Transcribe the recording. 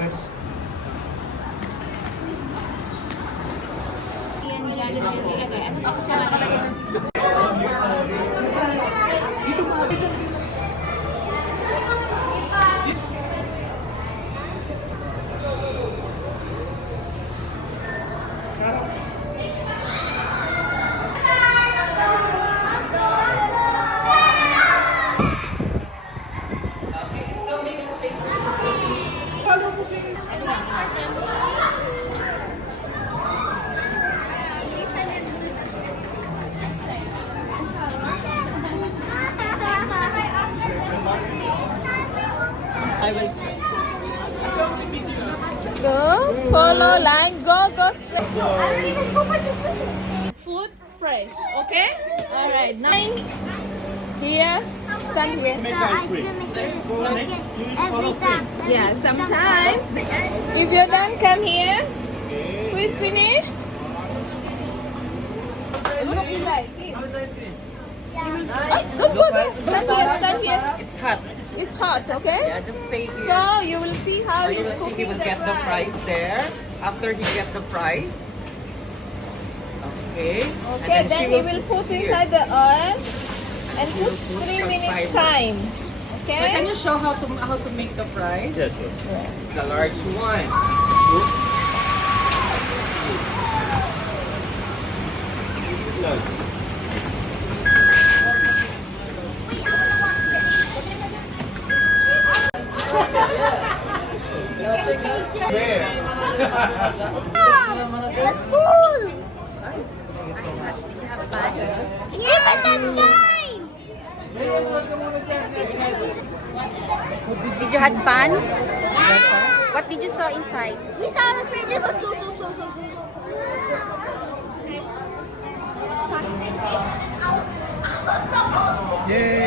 Yes. Yan dyan na nilagay. Ano pa ko siya nakalagay ng I will check. Go, follow line, go straight. Food fresh, okay? Alright, now here, stand here. Yeah, sometimes. If you're done, come here. Who is finished? Look inside. Don't go there. Stand here. It's hot. It's hot, okay? Yeah, just stay here. So you will see how You he's will see he cooking will the get the fries there. After he get the fries. Okay. And Okay, then she he will put here. inside the oven and She put will put 3 for minutes 5 time. So can Okay? you show how to make the fries? Yes, sir. The large one. That's cool! Yeah, but that's time! Did you had fun? Yeah! What did you saw inside? We saw the fridge, it was so cool. Yay!